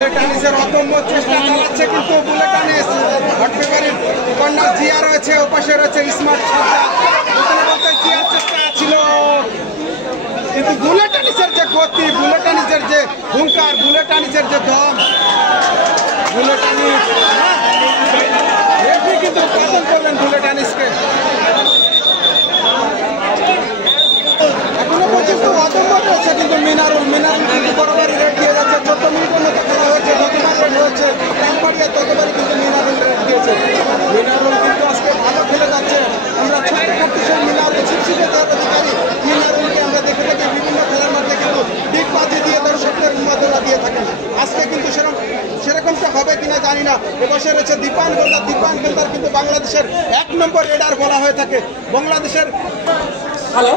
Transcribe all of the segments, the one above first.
বুলেটানিসের অদম্য চেষ্টা চালাচ্ছে কিন্তু বুলেটানিস হট পেপারের কর্নার জিয়া রয়েছে, ওপাশে রয়েছে স্মার্ট সাজা। বলতে জিয়ার চেষ্টা ছিল কিন্তু বুলেটানিসের যে গতি, বুলেটানিসের যে হুঙ্কার, বুলেটানিসের যে দম, বুলেটানিস কিন্তু পতন করলেন বুলেটানিসকে। এখনো পর্যন্ত অদম্য রয়েছে কিন্তু মিনারুল কিন্তু বরাবরই রেট দিয়ে যাচ্ছে। 14 মিনিটের মতো খেলা হয়েছে, যতবার রেট হয়েছে তারপরে ততবারই কিন্তু মিনারুল রেট দিয়েছে। মিনারুল কিন্তু আজকে ভালো খেলে যাচ্ছে। আমরা ছোট্ট সেই মিনারুল ছিপছিপে তার অধিকারী মিনারুলকে আমরা দেখে থাকি বিভিন্ন খেলার মধ্যে কিন্তু ডিগ বাজি দিয়ে দর্শকদের উন্মাদনা দিয়ে থাকেন। আজকে কিন্তু সেরকমটা হবে কিনা জানি না। এবছর রয়েছে দীপান গোলদার কিন্তু বাংলাদেশের 1 নম্বর রেডার বলা হয়ে থাকে। বাংলাদেশের হ্যালো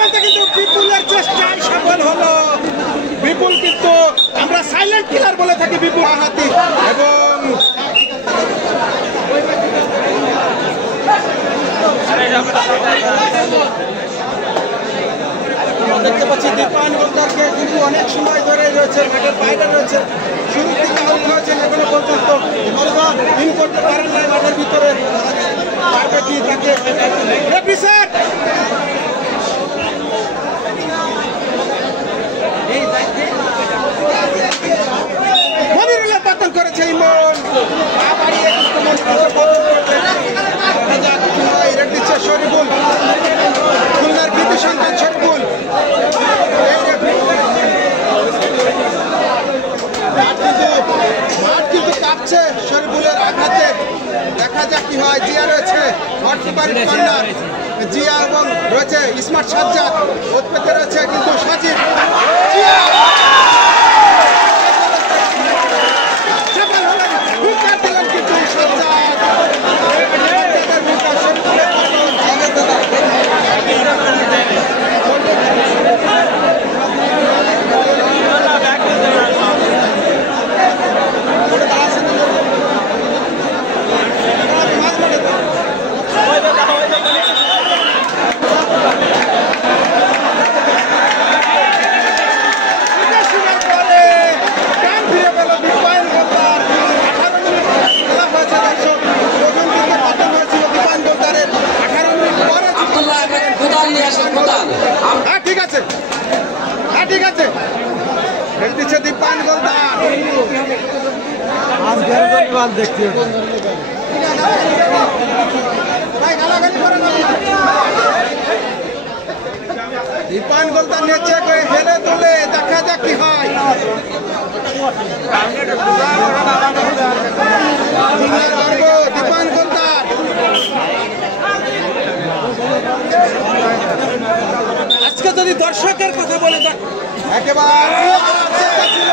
বলতে কিন্তু বিপুলের চেষ্টায় সফল হলো। বিপুল কিন্তু আমরা সাইলেন্ট কিলার বলে থাকি বিপুল হাতি, এবং দেখতে পাচ্ছি দীপান গোলদারকে কিন্তু অনেক সময় ধরে রয়েছে, মাঠের বাইরে রয়েছে। শুরু থেকে আউট হয়েছেন এখনো পর্যন্ত ইন করতে পারেন নাই মাঠের ভিতরে। মনিরুল্লাহ পতন করেছে ইমন, দিচ্ছে শরীফুল, খুলনার কৃতি সন্তান শরীফুল। মাঠ কিন্তু কাঁপছে শরীফুলের আঘাতে। দেখা যাক কি হয়। জিয়া রয়েছে কর্নার, জিয়া এবং রয়েছে স্মার্ট সাজ্জাদ, ওত পেতে রয়েছে কিন্তু সজীব। ঠিক আছে দিচ্ছে দীপান গোলদার। দীপান গোলদার নিচ্ছে হেলে তোলে, দেখা যাক কি হয়। দীপান গোলদার আজকে যদি দর্শকের কথা বলে একেবারে ছিল